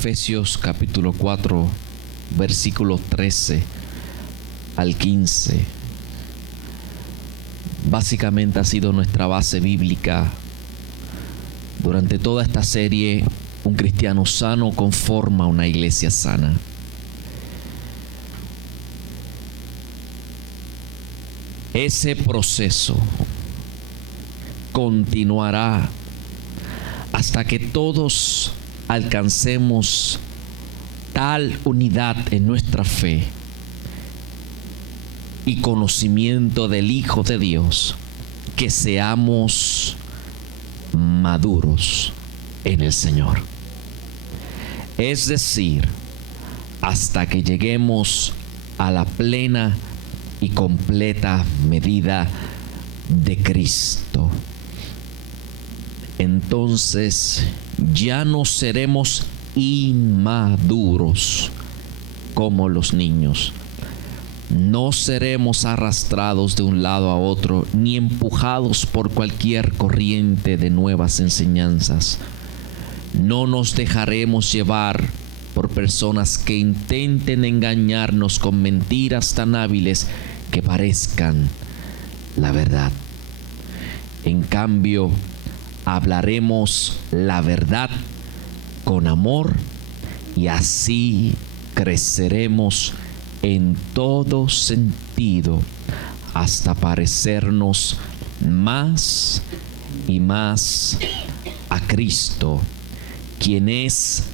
Efesios capítulo 4, versículos 13 al 15. Básicamente ha sido nuestra base bíblica durante toda esta serie. Un cristiano sano conforma una iglesia sana. Ese proceso continuará hasta que todos alcancemos tal unidad en nuestra fe y conocimiento del Hijo de Dios que seamos maduros en el Señor. Es decir, hasta que lleguemos a la plena y completa medida de Cristo. Entonces ya no seremos inmaduros como los niños. No seremos arrastrados de un lado a otro, ni empujados por cualquier corriente de nuevas enseñanzas. No nos dejaremos llevar por personas que intenten engañarnos con mentiras tan hábiles que parezcan la verdad. En cambio, hablaremos la verdad con amor y así creceremos en todo sentido hasta parecernos más y más a Cristo, quien es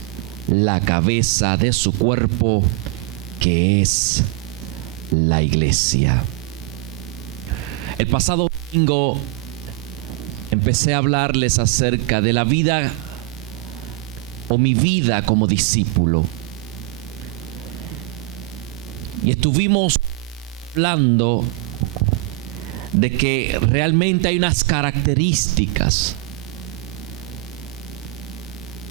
la cabeza de su cuerpo, que es la iglesia. El pasado domingo empecé a hablarles acerca de la vida o mi vida como discípulo. Y estuvimos hablando de que realmente hay unas características,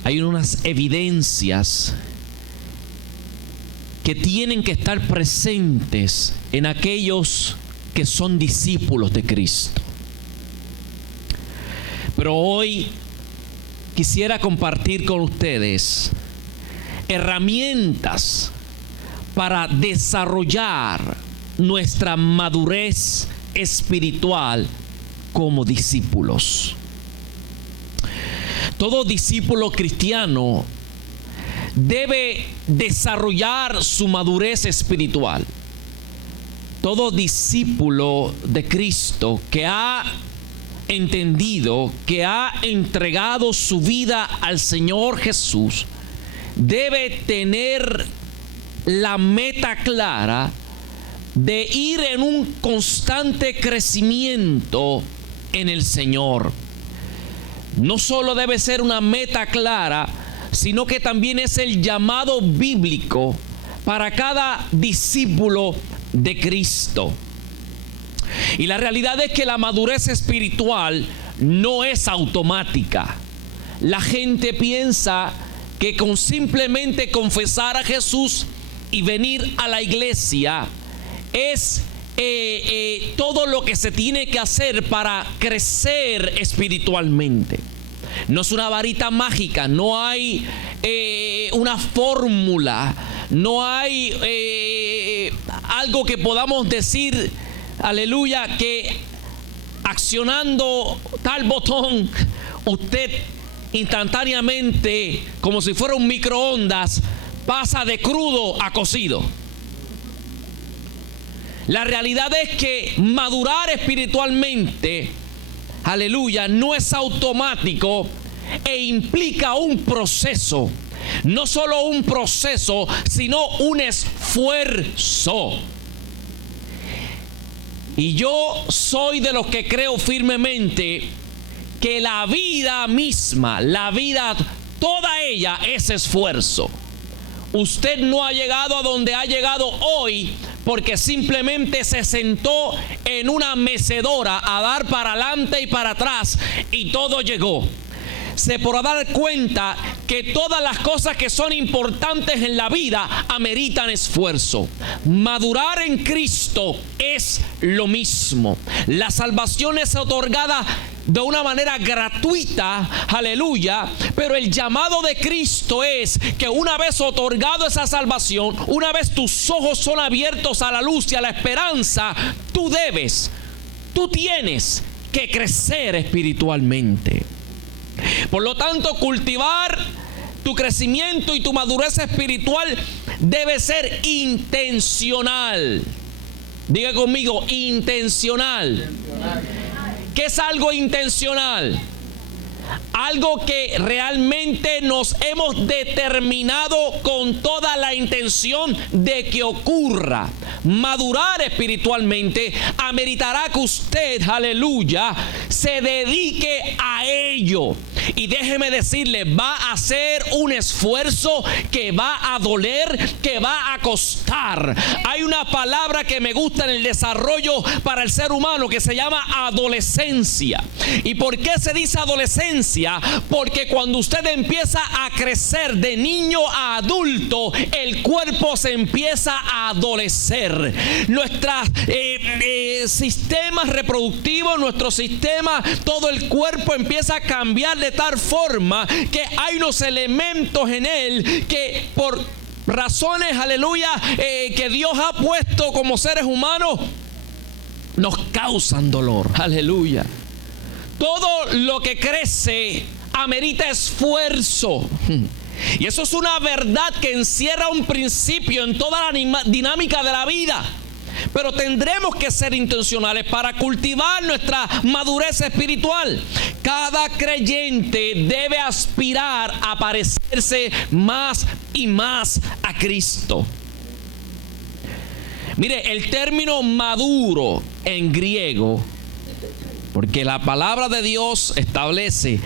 hay unas evidencias que tienen que estar presentes en aquellos que son discípulos de Cristo. Pero hoy quisiera compartir con ustedes herramientas para desarrollar nuestra madurez espiritual como discípulos. Todo discípulo cristiano debe desarrollar su madurez espiritual. Todo discípulo de Cristo que ha entendido, que ha entregado su vida al Señor Jesús, debe tener la meta clara de ir en un constante crecimiento en el Señor. No solo debe ser una meta clara, sino que también es el llamado bíblico para cada discípulo de Cristo. Y la realidad es que la madurez espiritual no es automática. La gente piensa que con simplemente confesar a Jesús y venir a la iglesia es todo lo que se tiene que hacer para crecer espiritualmente. No es una varita mágica, no hay una fórmula, no hay algo que podamos decir, aleluya, que accionando tal botón usted instantáneamente, como si fuera un microondas, pasa de crudo a cocido. La realidad es que madurar espiritualmente, aleluya, no es automático e implica un proceso. No solo un proceso, sino un esfuerzo. Y yo soy de los que creo firmemente que la vida misma, la vida, toda ella es esfuerzo. Usted no ha llegado a donde ha llegado hoy porque simplemente se sentó en una mecedora a dar para adelante y para atrás y todo llegó. Se podrá dar cuenta que todas las cosas que son importantes en la vida ameritan esfuerzo. Madurar en Cristo es lo mismo. La salvación es otorgada de una manera gratuita, aleluya, pero el llamado de Cristo es que una vez otorgado esa salvación, una vez tus ojos son abiertos a la luz y a la esperanza, tú tienes que crecer espiritualmente. Por lo tanto, cultivar tu crecimiento y tu madurez espiritual debe ser intencional. Diga conmigo, intencional. ¿Qué es algo intencional? Algo que realmente nos hemos determinado con toda la intención de que ocurra. Madurar espiritualmente ameritará que usted, aleluya, se dedique a ello. Y déjeme decirle, va a ser un esfuerzo que va a doler, que va a costar. Hay una palabra que me gusta en el desarrollo para el ser humano que se llama adolescencia. ¿Y por qué se dice adolescencia? Porque cuando usted empieza a crecer de niño a adulto, el cuerpo se empieza a adolecer. Nuestros sistemas reproductivos, nuestro sistema, todo el cuerpo empieza a cambiar de tal forma que hay unos elementos en él que por razones, aleluya, que Dios ha puesto como seres humanos, nos causan dolor, aleluya. Todo lo que crece amerita esfuerzo. Y eso es una verdad que encierra un principio en toda la dinámica de la vida. Pero tendremos que ser intencionales para cultivar nuestra madurez espiritual. Cada creyente debe aspirar a parecerse más y más a Cristo. Mire, el término maduro en griego, porque la palabra de Dios establece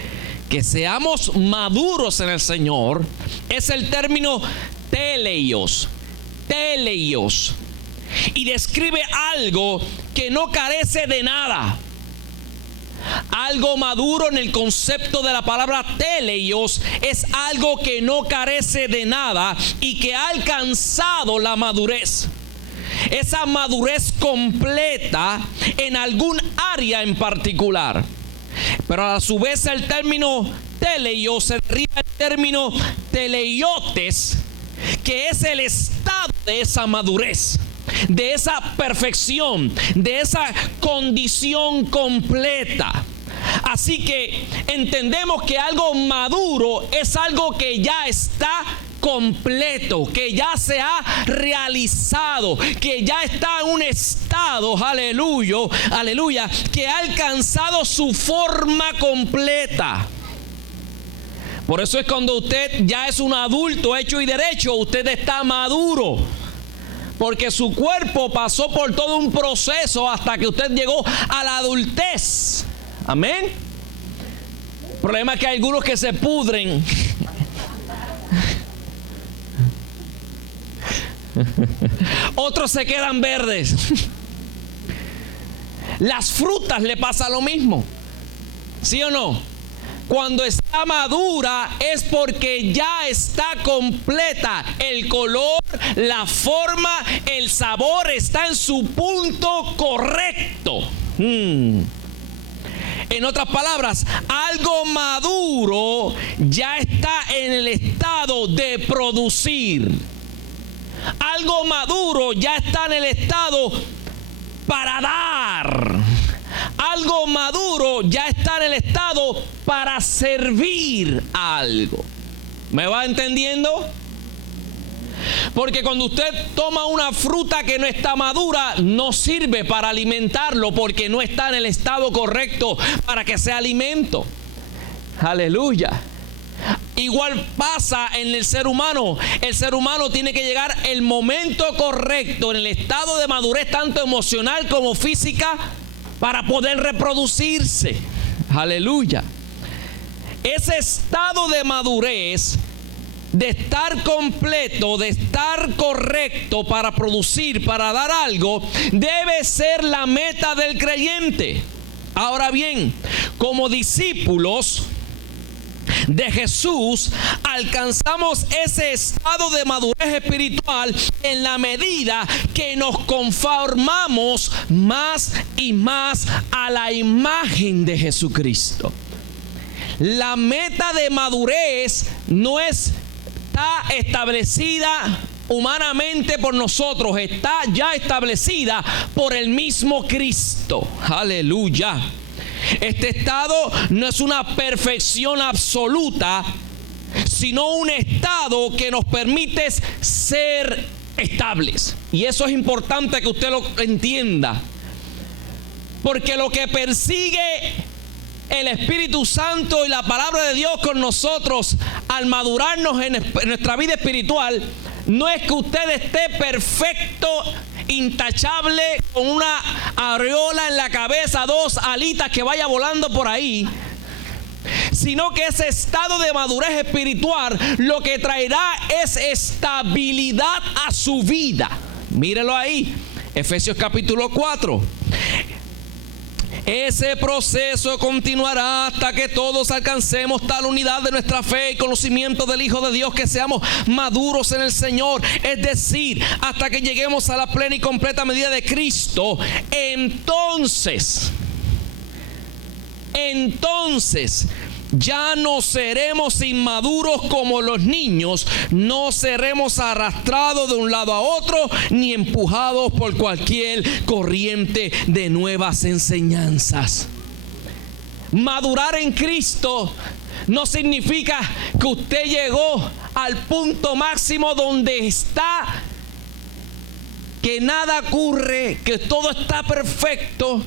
que seamos maduros en el Señor, es el término teleios. Y describe algo que no carece de nada. Algo maduro en el concepto de la palabra teleios es algo que no carece de nada y que ha alcanzado la madurez. Esa madurez completa en algún área en particular. Pero a su vez el término teleios se deriva del término teleiotes, que es el estado de esa madurez, de esa perfección, de esa condición completa. Así que entendemos que algo maduro es algo que ya está completo, que ya se ha realizado, que ya está en un estado, aleluya, que ha alcanzado su forma completa. Por eso es cuando usted ya es un adulto hecho y derecho, usted está maduro. Porque su cuerpo pasó por todo un proceso hasta que usted llegó a la adultez. Amén. El problema es que hay algunos que se pudren. Otros se quedan verdes. Las frutas le pasa lo mismo. ¿Sí o no? Cuando está madura es porque ya está completa. El color, la forma, el sabor está en su punto correcto. En otras palabras, algo maduro ya está en el estado de producir. Algo maduro ya está en el estado para dar. Algo maduro ya está en el estado para servir a algo. ¿Me va entendiendo? Porque cuando usted toma una fruta que no está madura, no sirve para alimentarlo porque no está en el estado correcto para que sea alimento. Aleluya. Igual pasa en el ser humano. El ser humano tiene que llegar el momento correcto en el estado de madurez tanto emocional como física para poder reproducirse. Aleluya. Ese estado de madurez, de estar completo, de estar correcto para producir, para dar algo, debe ser la meta del creyente. Ahora bien, como discípulos, de Jesús, alcanzamos ese estado de madurez espiritual en la medida que nos conformamos más y más a la imagen de Jesucristo. La meta de madurez no está establecida humanamente por nosotros, está ya establecida por el mismo Cristo. Aleluya. Este estado no es una perfección absoluta, sino un estado que nos permite ser estables. Y eso es importante que usted lo entienda, porque lo que persigue el Espíritu Santo y la palabra de Dios con nosotros al madurarnos en nuestra vida espiritual no es que usted esté perfecto, intachable, con una aureola en la cabeza, 2 alitas que vaya volando por ahí, sino que ese estado de madurez espiritual lo que traerá es estabilidad a su vida. Mírelo ahí, Efesios capítulo 4. Ese proceso continuará hasta que todos alcancemos tal unidad de nuestra fe y conocimiento del Hijo de Dios, que seamos maduros en el Señor, es decir, hasta que lleguemos a la plena y completa medida de Cristo. Entonces ya no seremos inmaduros como los niños, no seremos arrastrados de un lado a otro, ni empujados por cualquier corriente de nuevas enseñanzas. Madurar en Cristo no significa que usted llegó al punto máximo donde está, que nada ocurre, que todo está perfecto,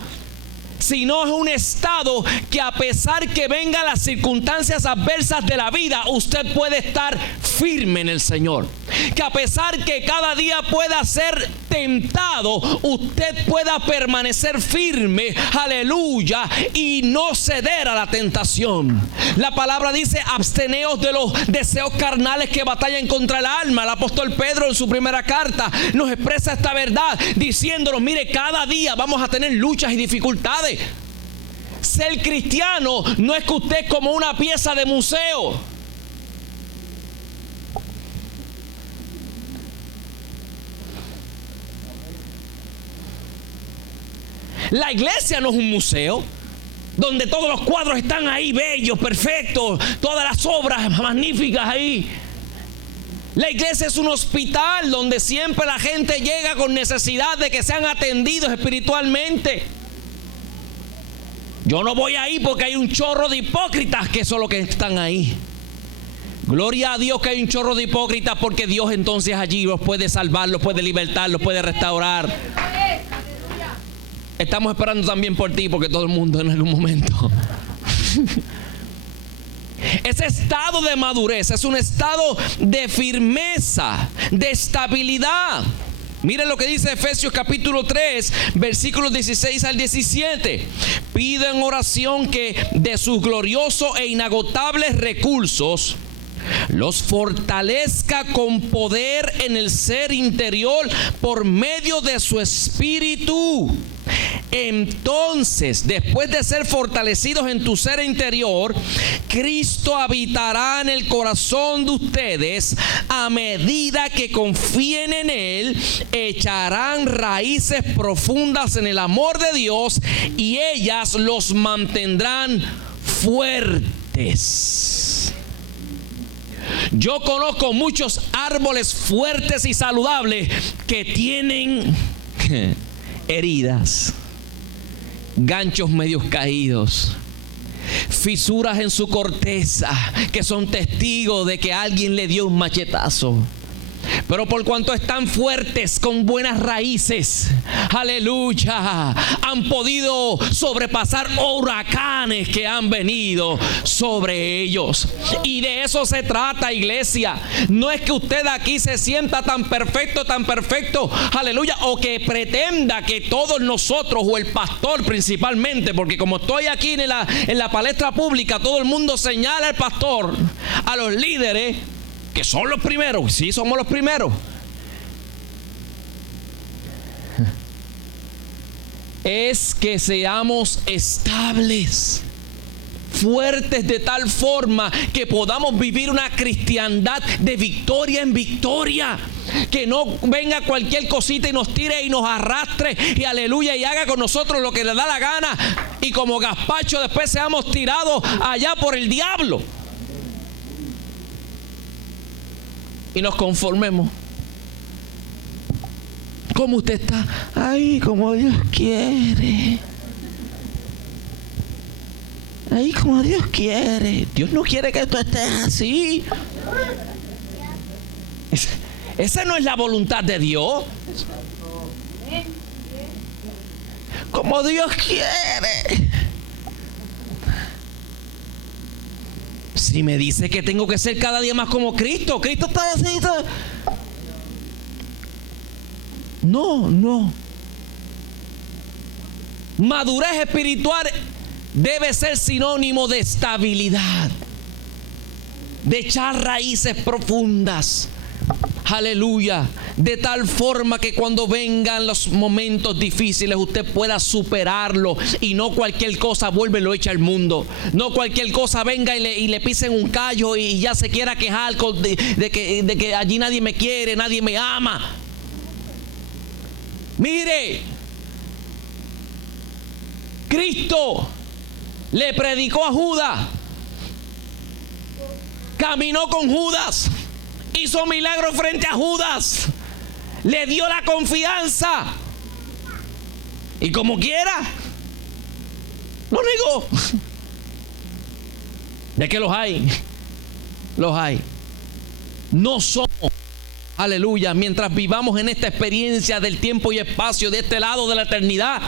sino es un estado que, a pesar que vengan las circunstancias adversas de la vida, usted puede estar firme en el Señor. Que a pesar que cada día pueda ser tentado, usted pueda permanecer firme, aleluya, y no ceder a la tentación. La palabra dice: absteneos de los deseos carnales que batallan contra el alma. El apóstol Pedro, en su primera carta, nos expresa esta verdad diciéndonos: mire, cada día vamos a tener luchas y dificultades. Ser cristiano no es que usted es como una pieza de museo. La iglesia no es un museo donde todos los cuadros están ahí bellos, perfectos, todas las obras magníficas ahí. La iglesia es un hospital donde siempre la gente llega con necesidad de que sean atendidos espiritualmente. Yo no voy ahí porque hay un chorro de hipócritas que son los que están ahí. Gloria a Dios que hay un chorro de hipócritas, porque Dios entonces allí los puede salvar, los puede libertar, los puede restaurar. Estamos esperando también por ti, porque todo el mundo en algún momento. Ese estado de madurez es un estado de firmeza, de estabilidad. Miren lo que dice Efesios capítulo 3, versículos 16 al 17. Pido en oración que de sus gloriosos e inagotables recursos los fortalezca con poder en el ser interior por medio de su espíritu. Entonces, después de ser fortalecidos en tu ser interior, Cristo habitará en el corazón de ustedes. A medida que confíen en Él, echarán raíces profundas en el amor de Dios, y ellas los mantendrán fuertes. Yo conozco muchos árboles fuertes y saludables que tienen heridas, ganchos medios caídos, fisuras en su corteza que son testigos de que alguien le dio un machetazo. Pero por cuanto están fuertes, con buenas raíces, aleluya, han podido sobrepasar huracanes que han venido sobre ellos. Y de eso se trata, iglesia. No es que usted aquí se sienta tan perfecto, aleluya, o que pretenda que todos nosotros, o el pastor principalmente, porque como estoy aquí en la palestra pública, todo el mundo señala al pastor, a los líderes, que son los primeros. Sí, somos los primeros. Es que seamos estables, fuertes de tal forma que podamos vivir una cristiandad de victoria en victoria. Que no venga cualquier cosita y nos tire y nos arrastre y aleluya y haga con nosotros lo que le da la gana y como gazpacho después seamos tirados allá por el diablo y nos conformemos. ¿Cómo usted está? Ay, como Dios quiere. Ay, como Dios quiere. Dios no quiere que tú estés así. Esa no es la voluntad de Dios. Como Dios quiere. Si me dice que tengo que ser cada día más como Cristo, Cristo estaba así. No. Madurez espiritual debe ser sinónimo de estabilidad, de echar raíces profundas. Aleluya. De tal forma que cuando vengan los momentos difíciles usted pueda superarlo y no cualquier cosa vuelve y lo echa al mundo. No cualquier cosa venga y le pisen un callo y ya se quiera quejar de que allí nadie me quiere, nadie me ama. Mire, Cristo le predicó a Judas, caminó con Judas, hizo milagros frente a Judas, le dio la confianza y como quiera lo negó. ¿De qué los hay? Los hay. No somos, aleluya, mientras vivamos en esta experiencia del tiempo y espacio de este lado de la eternidad,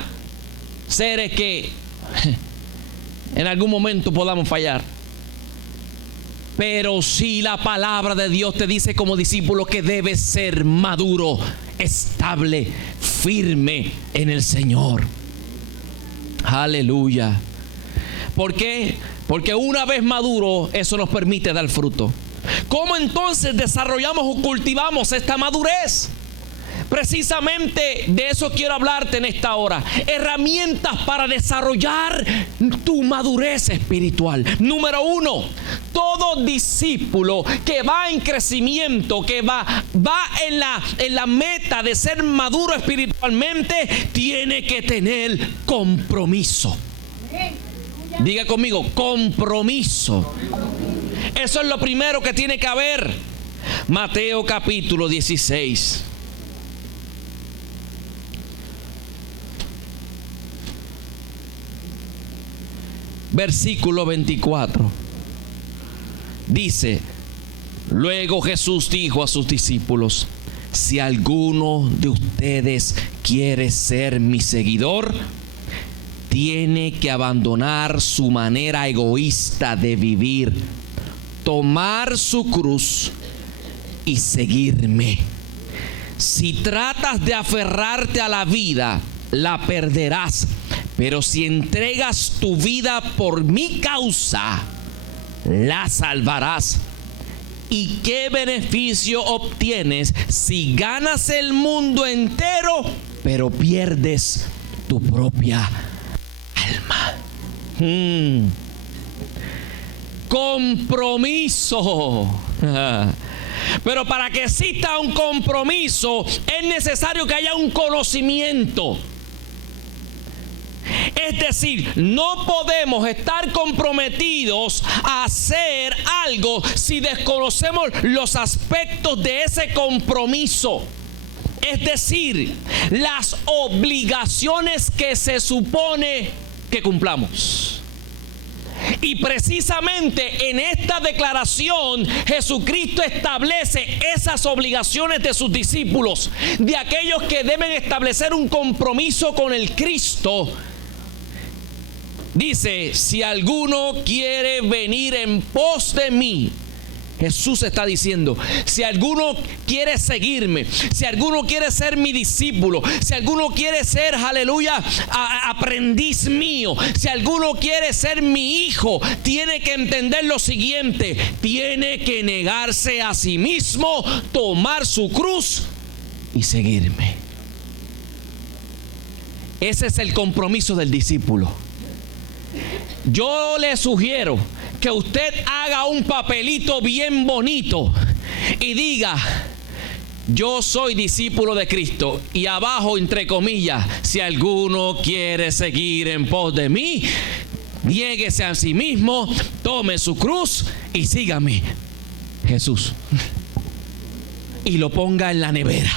seres que en algún momento podamos fallar. Pero si la palabra de Dios te dice como discípulo que debes ser maduro, estable, firme en el Señor. Aleluya. ¿Por qué? Porque una vez maduro, eso nos permite dar fruto. ¿Cómo entonces desarrollamos o cultivamos esta madurez? Precisamente de eso quiero hablarte en esta hora. Herramientas para desarrollar tu madurez espiritual. Número 1, todo discípulo que va en crecimiento, que va en la meta de ser maduro espiritualmente, tiene que tener compromiso. Diga conmigo, compromiso. Eso es lo primero que tiene que haber. Mateo capítulo 16. Versículo 24. Dice: luego Jesús dijo a sus discípulos: si alguno de ustedes quiere ser mi seguidor, tiene que abandonar su manera egoísta de vivir, tomar su cruz y seguirme. Si tratas de aferrarte a la vida, la perderás. Pero si entregas tu vida por mi causa, la salvarás. ¿Y qué beneficio obtienes si ganas el mundo entero, pero pierdes tu propia alma? Compromiso. Pero para que exista un compromiso, es necesario que haya un conocimiento. Es decir, no podemos estar comprometidos a hacer algo si desconocemos los aspectos de ese compromiso. Es decir, las obligaciones que se supone que cumplamos. Y precisamente en esta declaración Jesucristo establece esas obligaciones de sus discípulos, de aquellos que deben establecer un compromiso con el Cristo. Dice: si alguno quiere venir en pos de mí, Jesús está diciendo, si alguno quiere seguirme, si alguno quiere ser mi discípulo, si alguno quiere ser, aleluya, aprendiz mío, si alguno quiere ser mi hijo, tiene que entender lo siguiente: tiene que negarse a sí mismo, tomar su cruz y seguirme. Ese es el compromiso del discípulo. yo le sugiero que usted haga un papelito bien bonito y diga: yo soy discípulo de Cristo, y abajo, entre comillas, si alguno quiere seguir en pos de mí, niéguese a sí mismo, tome su cruz y sígame. Jesús. Y lo ponga en la nevera,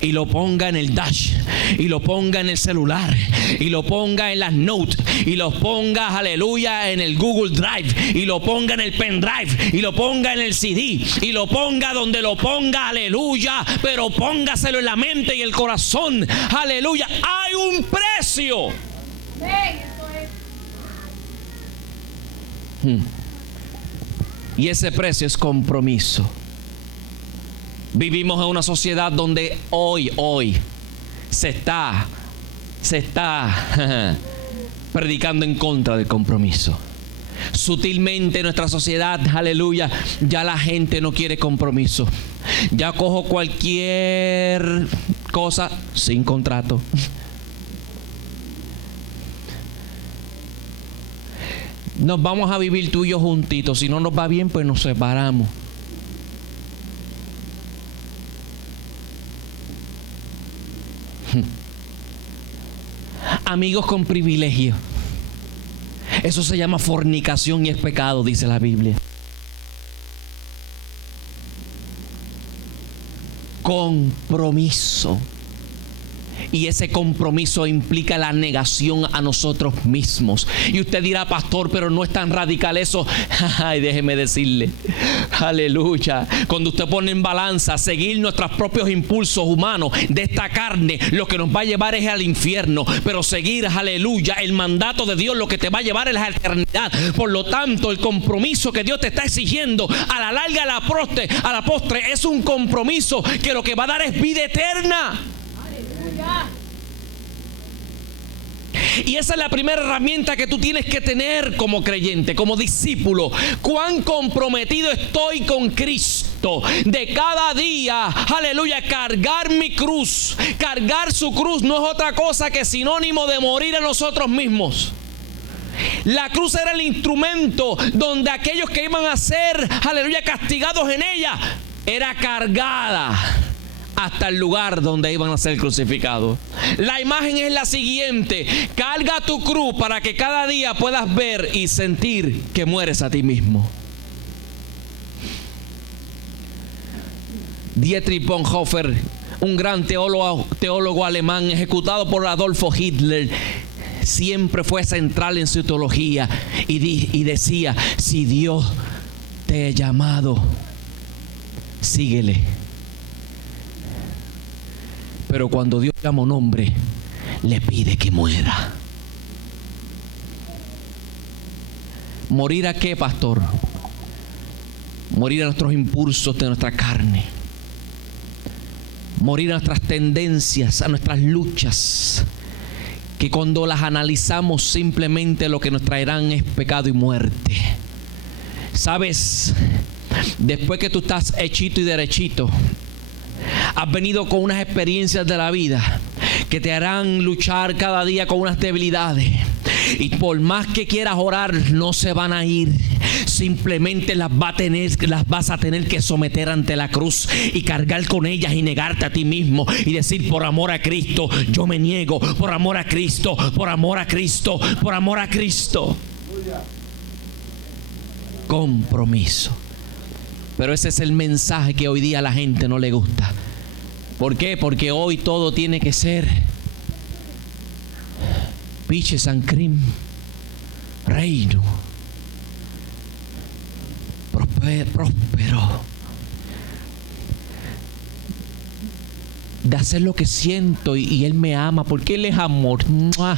y lo ponga en el dash, y lo ponga en el celular, y lo ponga en las notes, y lo ponga, aleluya, en el Google Drive, y lo ponga en el pendrive, y lo ponga en el CD, y lo ponga donde lo ponga, aleluya, pero póngaselo en la mente y el corazón, aleluya. Hay un precio. Y ese precio es compromiso. Vivimos en una sociedad donde hoy se está predicando en contra del compromiso. Sutilmente en nuestra sociedad, aleluya, ya la gente no quiere compromiso. Ya cojo cualquier cosa sin contrato. Nos vamos a vivir tú y yo juntitos. Si no nos va bien, pues nos separamos. Amigos con privilegio. Eso se llama fornicación y es pecado, dice la Biblia. Compromiso. Y ese compromiso implica la negación a nosotros mismos. Y usted dirá: pastor, pero no es tan radical eso. Ay, déjeme decirle, aleluya, cuando usted pone en balanza seguir nuestros propios impulsos humanos de esta carne, lo que nos va a llevar es al infierno. Pero seguir, aleluya, el mandato de Dios, lo que te va a llevar es la eternidad. Por lo tanto, el compromiso que Dios te está exigiendo a la larga, a la postre, es un compromiso que lo que va a dar es vida eterna. Y esa es la primera herramienta que tú tienes que tener como creyente, como discípulo. Cuán comprometido estoy con Cristo. De cada día, aleluya, cargar mi cruz. Cargar su cruz no es otra cosa que sinónimo de morir a nosotros mismos. La cruz era el instrumento donde aquellos que iban a ser, aleluya, castigados en ella, era cargada hasta el lugar donde iban a ser crucificados. La imagen es la siguiente: carga tu cruz para que cada día puedas ver y sentir que mueres a ti mismo. Dietrich Bonhoeffer, un gran teólogo alemán ejecutado por Adolfo Hitler, siempre fue central en su teología y decía: si Dios te ha llamado, síguele. Pero cuando Dios llama a un hombre, le pide que muera. ¿Morir a qué, pastor? Morir a nuestros impulsos de nuestra carne. Morir a nuestras tendencias, a nuestras luchas, que cuando las analizamos simplemente lo que nos traerán es pecado y muerte. ¿Sabes? Después que tú estás hechito y derechito, has venido con unas experiencias de la vida que te harán luchar cada día con unas debilidades. Y por más que quieras orar, no se van a ir. Simplemente las vas a tener que someter ante la cruz y cargar con ellas y negarte a ti mismo y decir: por amor a Cristo, yo me niego. Por amor a Cristo, por amor a Cristo, por amor a Cristo. Compromiso. Pero ese es el mensaje que hoy día a la gente no le gusta. ¿Por qué? Porque hoy todo tiene que ser peaches and cream, reino, próspero, de hacer lo que siento y Él me ama porque Él es amor. ¡Mua!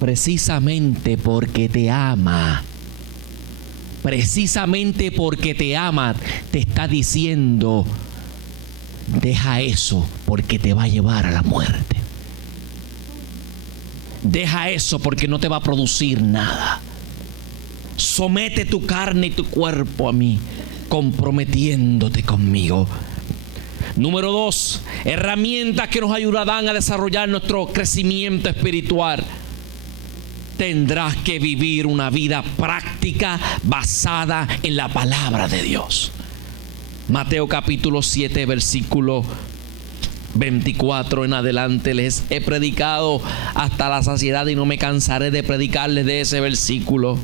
Precisamente porque te ama. Precisamente porque te ama, te está diciendo: deja eso porque te va a llevar a la muerte. Deja eso porque no te va a producir nada. Somete tu carne y tu cuerpo a mí, comprometiéndote conmigo. Número 2, herramientas que nos ayudarán a desarrollar nuestro crecimiento espiritual. Tendrás que vivir una vida práctica basada en la palabra de Dios. Mateo capítulo 7, versículo 24 en adelante. Les he predicado hasta la saciedad y no me cansaré de predicarles de ese versículo.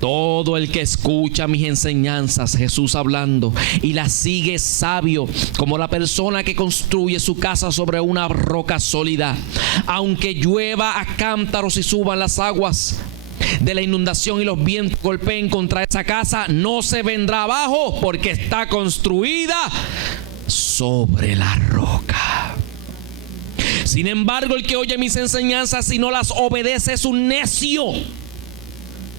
Todo el que escucha mis enseñanzas, Jesús hablando, y las sigue es sabio, como la persona que construye su casa sobre una roca sólida. Aunque llueva a cántaros y suban las aguas de la inundación y los vientos golpeen contra esa casa, no se vendrá abajo, porque está construida sobre la roca. Sin embargo, el que oye mis enseñanzas y no las obedece es un necio,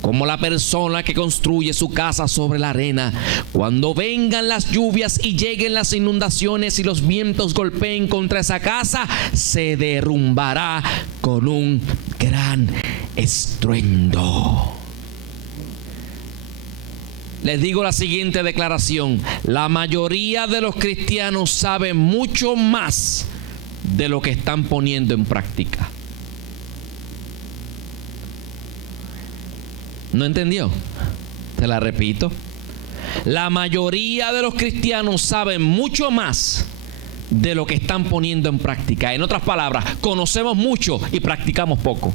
como la persona que construye su casa sobre la arena. Cuando vengan las lluvias y lleguen las inundaciones y los vientos golpeen contra esa casa, se derrumbará con un gran estruendo. Les digo la siguiente declaración: la mayoría de los cristianos saben mucho más de lo que están poniendo en práctica. ¿No entendió? Te la repito. La mayoría de los cristianos saben mucho más de lo que están poniendo en práctica. En otras palabras, conocemos mucho y practicamos poco.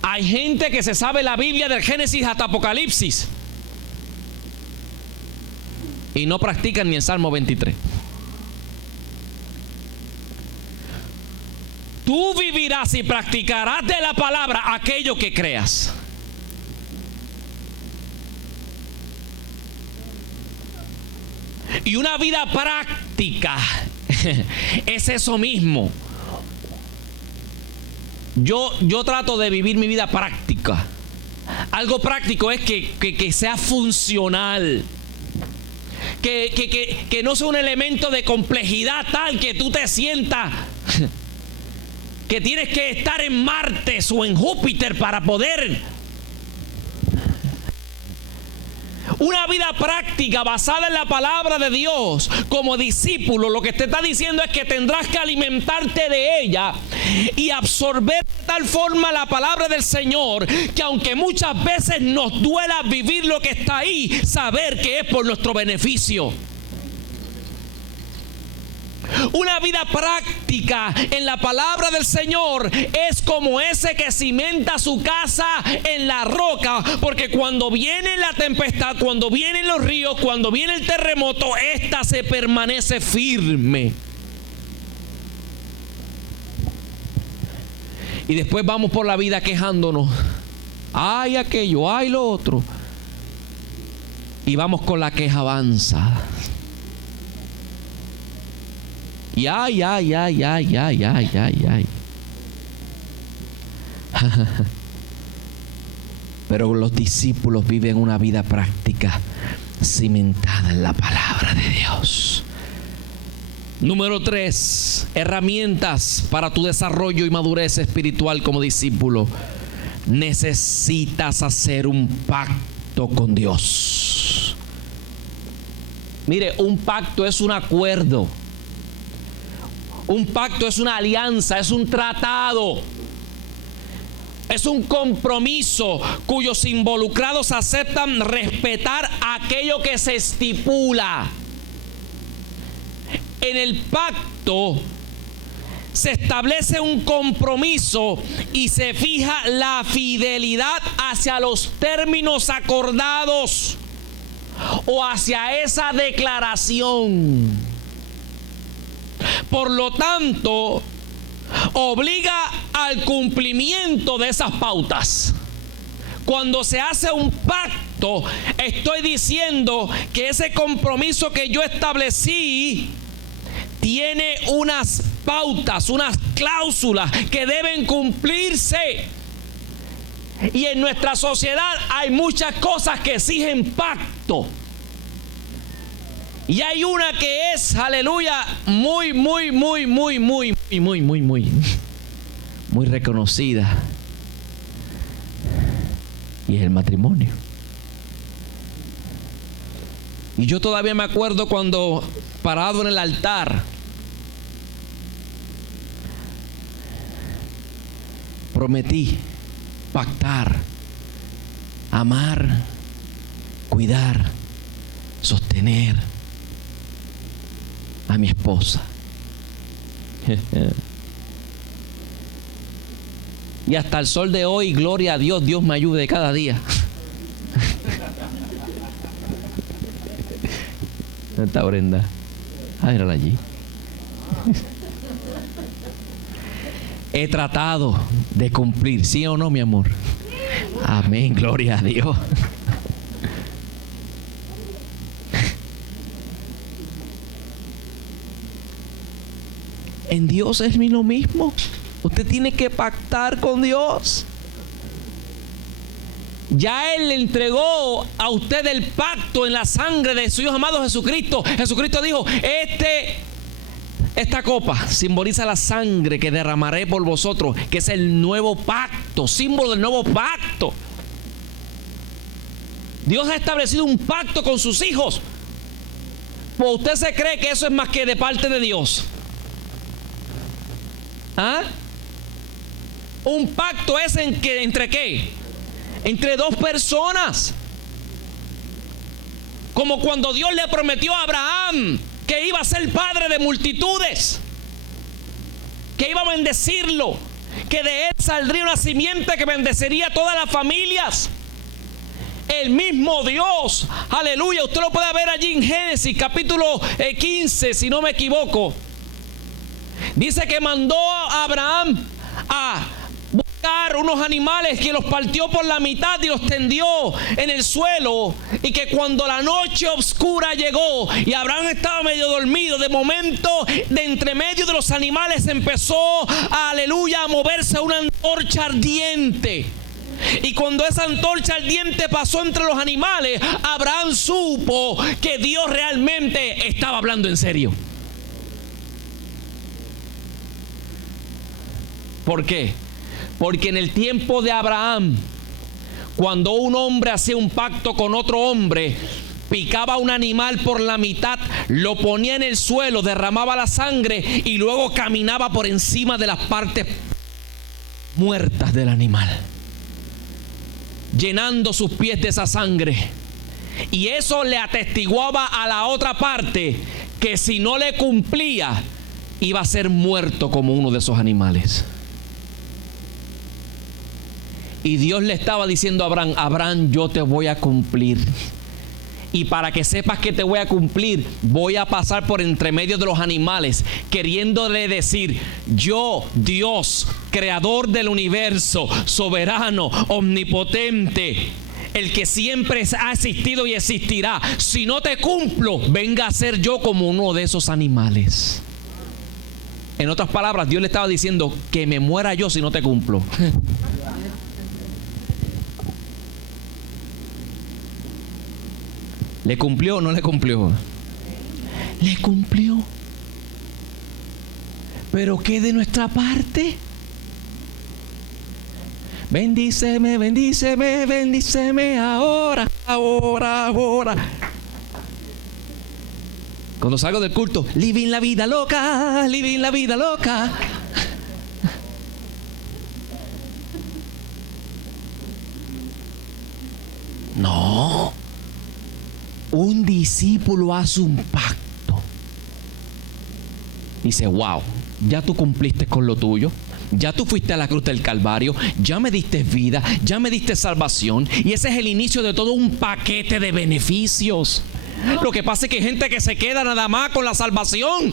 Hay gente que se sabe la Biblia del Génesis hasta Apocalipsis y no practican ni el Salmo 23. Tú vivirás y practicarás de la palabra aquello que creas. Y una vida práctica es eso mismo. Yo trato de vivir mi vida práctica. Algo práctico es que sea funcional. Que no sea un elemento de complejidad tal que tú te sientas que tienes que estar en Marte o en Júpiter para poder. Una vida práctica basada en la palabra de Dios como discípulo, lo que te está diciendo es que tendrás que alimentarte de ella y absorber de tal forma la palabra del Señor que aunque muchas veces nos duela vivir lo que está ahí, saber que es por nuestro beneficio. Una vida práctica en la palabra del Señor es como ese que cimenta su casa en la roca, porque cuando viene la tempestad, cuando vienen los ríos, cuando viene el terremoto, ésta se permanece firme. Y después vamos por la vida quejándonos. Ay, aquello, ay, lo otro. Y vamos con la queja avanza. Y ay. Pero los discípulos viven una vida práctica cimentada en la palabra de Dios. Número 3, herramientas para tu desarrollo y madurez espiritual como discípulo. Necesitas hacer un pacto con Dios. Mire, un pacto es un acuerdo. Un pacto es una alianza, es un tratado. Es un compromiso cuyos involucrados aceptan respetar aquello que se estipula. En el pacto se establece un compromiso y se fija la fidelidad hacia los términos acordados o hacia esa declaración. Por lo tanto, obliga al cumplimiento de esas pautas. Cuando se hace un pacto, estoy diciendo que ese compromiso que yo establecí tiene unas pautas, unas cláusulas que deben cumplirse. Y en nuestra sociedad hay muchas cosas que exigen pacto. Y hay una que es, aleluya, muy reconocida. Y es el matrimonio. Y yo todavía me acuerdo cuando parado en el altar, prometí pactar, amar, cuidar, sostener a mi esposa. Y hasta el sol de hoy, gloria a Dios, Dios me ayude cada día. ¿Dónde está Brenda? Ah, mírala allí. He tratado de cumplir, ¿sí o no, mi amor? Amén, gloria a Dios. En Dios es lo mismo. Usted tiene que pactar con Dios. Ya Él le entregó a usted el pacto en la sangre de su Hijo amado Jesucristo. Jesucristo dijo, esta copa simboliza la sangre que derramaré por vosotros, que es el nuevo pacto, símbolo del nuevo pacto. Dios ha establecido un pacto con sus hijos. ¿O usted se cree que eso es más que de parte de Dios? ¿Ah? Un pacto es ¿entre qué? Entre dos personas. Como cuando Dios le prometió a Abraham que iba a ser padre de multitudes, que iba a bendecirlo, que de él saldría una simiente que bendecería a todas las familias. El mismo Dios, aleluya, usted lo puede ver allí en Génesis capítulo 15, si no me equivoco. Dice que mandó a Abraham a buscar unos animales, que los partió por la mitad y los tendió en el suelo, y que cuando la noche oscura llegó y Abraham estaba medio dormido, de momento de entre medio de los animales empezó, aleluya, a moverse una antorcha ardiente. Y cuando esa antorcha ardiente pasó entre los animales, Abraham supo que Dios realmente estaba hablando en serio. ¿Por qué? Porque en el tiempo de Abraham, cuando un hombre hacía un pacto con otro hombre, picaba un animal por la mitad, lo ponía en el suelo, derramaba la sangre y luego caminaba por encima de las partes muertas del animal, llenando sus pies de esa sangre. Y eso le atestiguaba a la otra parte que si no le cumplía, iba a ser muerto como uno de esos animales. Y Dios le estaba diciendo a Abraham, Abraham, yo te voy a cumplir. Y para que sepas que te voy a cumplir, voy a pasar por entre medio de los animales, queriéndole decir, yo, Dios, creador del universo, soberano, omnipotente, el que siempre ha existido y existirá, si no te cumplo, venga a ser yo como uno de esos animales. En otras palabras, Dios le estaba diciendo que me muera yo si no te cumplo. ¿Le cumplió o no le cumplió? Le cumplió. ¿Pero qué de nuestra parte? Bendíceme, bendíceme, bendíceme ahora, ahora, ahora. Cuando salgo del culto, living la vida loca, living la vida loca. No. Un discípulo hace un pacto. Dice, wow, ya tú cumpliste con lo tuyo. Ya tú fuiste a la cruz del Calvario, ya me diste vida, ya me diste salvación. Y ese es el inicio de todo un paquete de beneficios. Lo que pasa es que hay gente que se queda nada más con la salvación,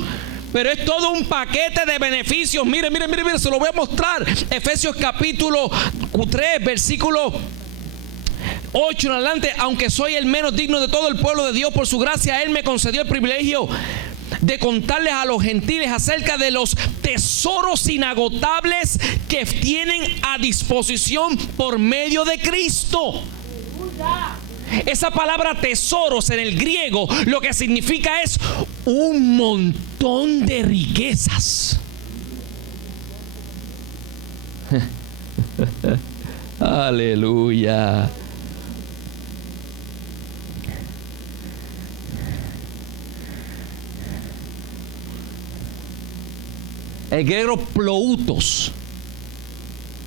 pero es todo un paquete de beneficios. Mire, se lo voy a mostrar. Efesios capítulo 3, versículo 8 en adelante. Aunque soy el menos digno de todo el pueblo de Dios, por su gracia Él me concedió el privilegio de contarles a los gentiles acerca de los tesoros inagotables que tienen a disposición por medio de Cristo. Esa palabra tesoros en el griego lo que significa es un montón de riquezas. Aleluya. El griego ploutos.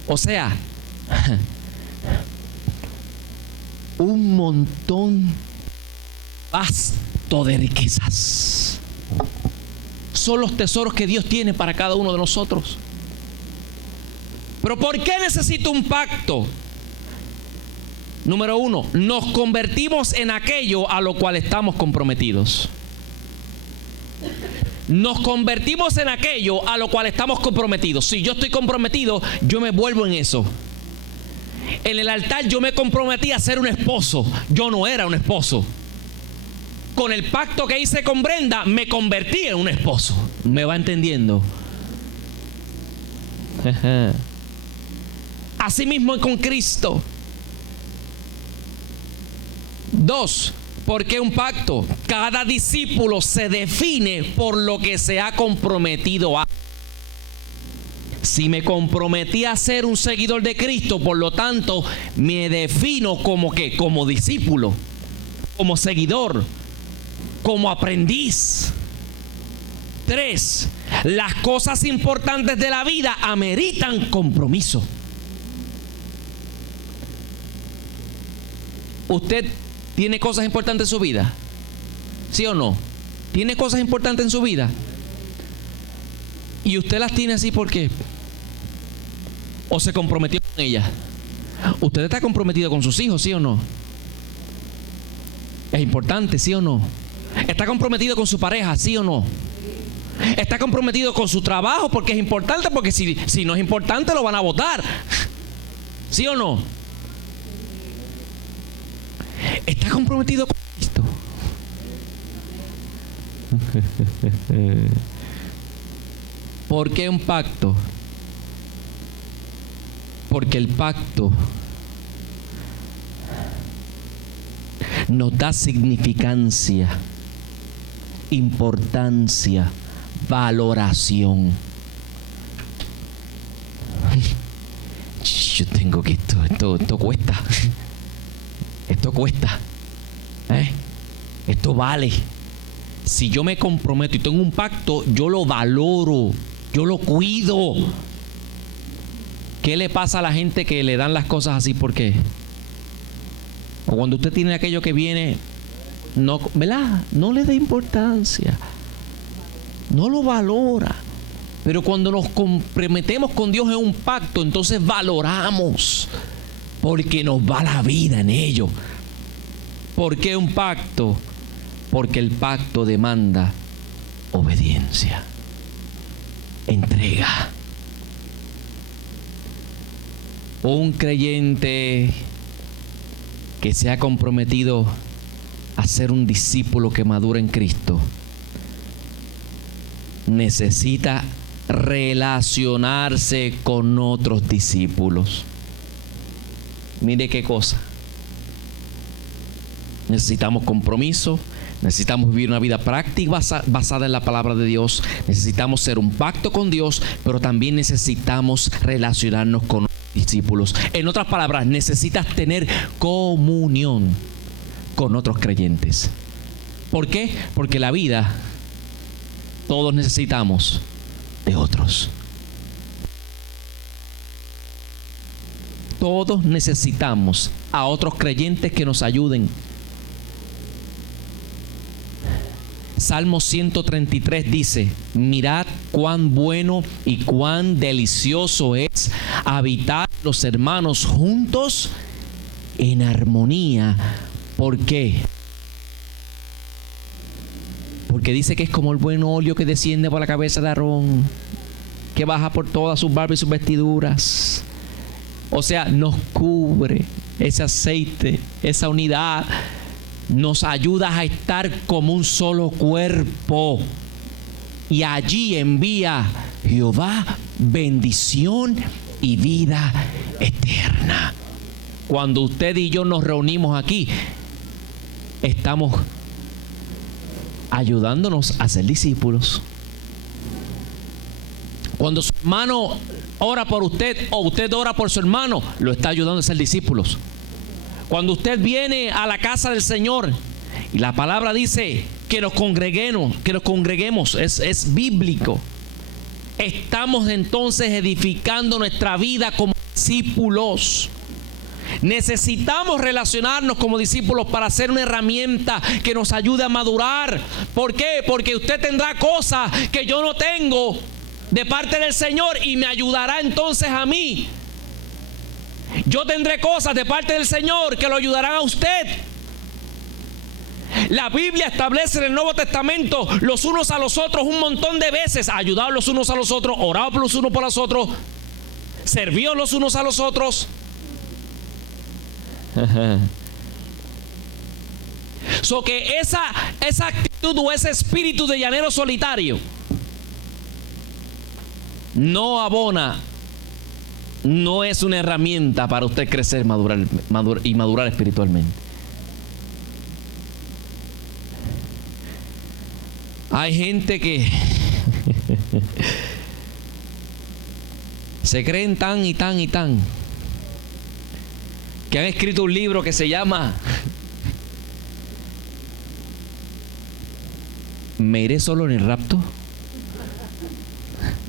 O sea, un montón vasto de riquezas. Son los tesoros que Dios tiene para cada uno de nosotros. Pero ¿por qué necesito un pacto? Número uno, nos convertimos en aquello a lo cual estamos comprometidos. Nos convertimos en aquello a lo cual estamos comprometidos. Si yo estoy comprometido, yo me vuelvo en eso. En el altar yo me comprometí a ser un esposo. Yo no era un esposo. Con el pacto que hice con Brenda, me convertí en un esposo. ¿Me va entendiendo? Asimismo con Cristo. 2. ¿Por qué un pacto? Cada discípulo se define por lo que se ha comprometido a. Si me comprometí a ser un seguidor de Cristo, por lo tanto, me defino como ¿qué? Como discípulo, como seguidor, como aprendiz. 3. Las cosas importantes de la vida ameritan compromiso. ¿Usted tiene cosas importantes en su vida? ¿Sí o no? ¿Tiene cosas importantes en su vida? ¿Y usted las tiene así por qué? ¿O se comprometió con ellas? ¿Usted está comprometido con sus hijos, sí o no? ¿Es importante, sí o no? ¿Está comprometido con su pareja, sí o no? ¿Está comprometido con su trabajo porque es importante? Porque si no es importante lo van a votar, ¿sí o no? ¿Está comprometido con Cristo? ¿Por qué un pacto? Porque el pacto nos da significancia, importancia, valoración. Yo tengo que esto cuesta. Esto cuesta. Esto vale. Si yo me comprometo y tengo un pacto, yo lo valoro, yo lo cuido. ¿Qué le pasa a la gente que le dan las cosas así? ¿Por qué? O cuando usted tiene aquello que viene, no, ¿verdad? No le da importancia, no lo valora. Pero cuando nos comprometemos con Dios en un pacto, entonces valoramos, porque nos va la vida en ello. ¿Por qué un pacto? Porque el pacto demanda obediencia, entrega. Un creyente que se ha comprometido a ser un discípulo que madura en Cristo necesita relacionarse con otros discípulos. Mire qué cosa. Necesitamos compromiso, necesitamos vivir una vida práctica basada en la palabra de Dios, necesitamos hacer un pacto con Dios, pero también necesitamos relacionarnos con otros discípulos. En otras palabras, necesitas tener comunión con otros creyentes. ¿Por qué? Porque la vida, todos necesitamos de otros. Todos necesitamos a otros creyentes que nos ayuden. Salmo 133 dice: mirad cuán bueno y cuán delicioso es habitar los hermanos juntos en armonía. ¿Por qué? Porque dice que es como el buen óleo que desciende por la cabeza de Aarón, que baja por todas sus barbas y sus vestiduras. O sea, nos cubre ese aceite, esa unidad. Nos ayuda a estar como un solo cuerpo. Y allí envía Jehová bendición y vida eterna. Cuando usted y yo nos reunimos aquí, estamos ayudándonos a ser discípulos. Cuando su hermano ora por usted o usted ora por su hermano, lo está ayudando a ser discípulos. Cuando usted viene a la casa del Señor y la palabra dice que nos congreguemos, es bíblico. estamos entonces edificando nuestra vida como discípulos. Necesitamos relacionarnos como discípulos para ser una herramienta que nos ayude a madurar. ¿Por qué? Porque usted tendrá cosas que yo no tengo de parte del Señor y me ayudará entonces a mí. Yo tendré cosas de parte del Señor que lo ayudarán a usted. La Biblia establece en el Nuevo Testamento los unos a los otros un montón de veces. Ayudados los unos a los otros, orados los unos por los otros, servidos los unos a los otros. So que esa actitud o ese espíritu de llanero solitario no abona, no es una herramienta para usted crecer, madurar espiritualmente. Hay gente que se creen tan y tan y tan, que han escrito un libro que se llama ¿Me iré solo en el rapto?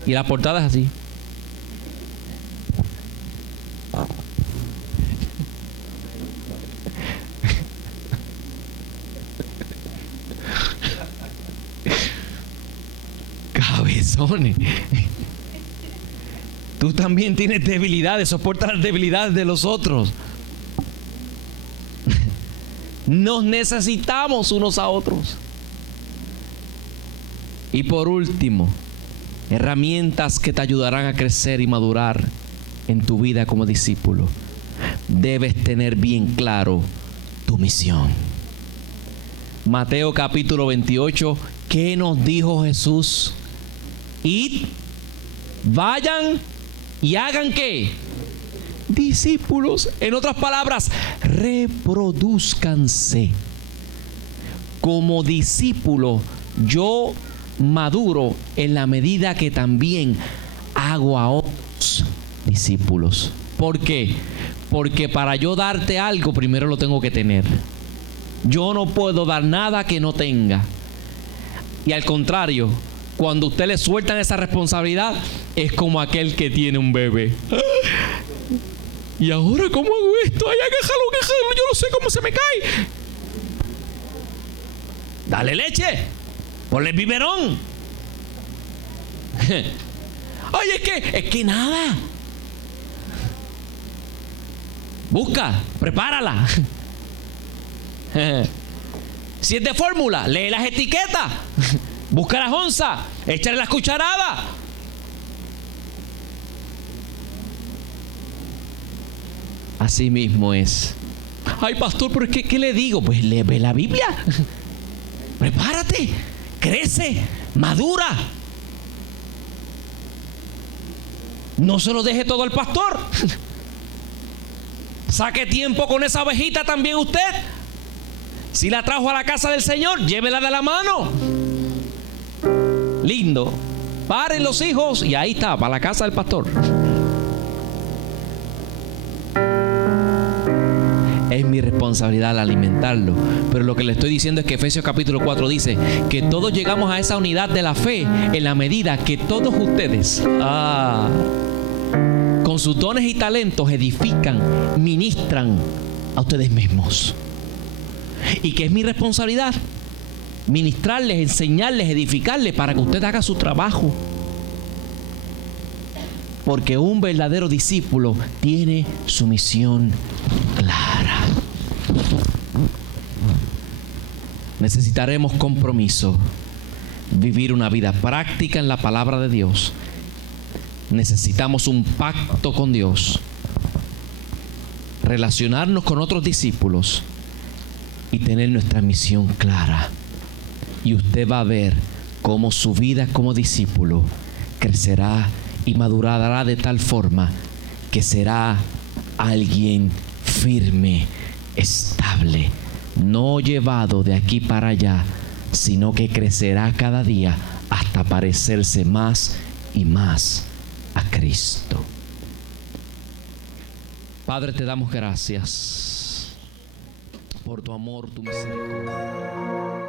Y la portada es así. Cabezones. Tú también tienes debilidades, soporta las debilidades de los otros. Nos necesitamos unos a otros. Y por último, herramientas que te ayudarán a crecer y madurar en tu vida como discípulo. Debes tener bien claro tu misión. Mateo capítulo 28, ¿qué nos dijo Jesús? Id, vayan y hagan ¿qué? Discípulos. En otras palabras, reproduzcanse. Como discípulo, yo maduro en la medida que también hago a otros discípulos. ¿Por qué? Porque para yo darte algo, primero lo tengo que tener. Yo no puedo dar nada que no tenga. Y al contrario, cuando usted le sueltan esa responsabilidad, es como aquel que tiene un bebé. ¿Y ahora cómo hago esto? Ay, agajalo, yo no sé cómo se me cae. Dale leche, ponle biberón. Oye, es que nada. Busca, prepárala. Si es de fórmula, lee las etiquetas. Busca las onzas, échale las cucharadas. Así mismo es. Ay, pastor, ¿pero qué le digo? Pues lee la Biblia. Prepárate, crece, madura. No se lo deje todo al pastor. Saque tiempo con esa ovejita también usted. Si la trajo a la casa del Señor, llévela de la mano. Lindo. Paren los hijos y ahí está, para la casa del pastor. Es mi responsabilidad al alimentarlo. Pero lo que le estoy diciendo es que Efesios capítulo 4 dice que todos llegamos a esa unidad de la fe en la medida que todos ustedes con sus dones y talentos edifican, ministran a ustedes mismos. Y que es mi responsabilidad ministrarles, enseñarles, edificarles para que usted haga su trabajo. Porque un verdadero discípulo tiene su misión clara. Necesitaremos compromiso, vivir una vida práctica en la palabra de Dios. Necesitamos un pacto con Dios, relacionarnos con otros discípulos y tener nuestra misión clara. Y usted va a ver cómo su vida como discípulo crecerá y madurará de tal forma que será alguien firme, estable, no llevado de aquí para allá, sino que crecerá cada día hasta parecerse más y más a Cristo. Padre, te damos gracias por tu amor, tu misericordia.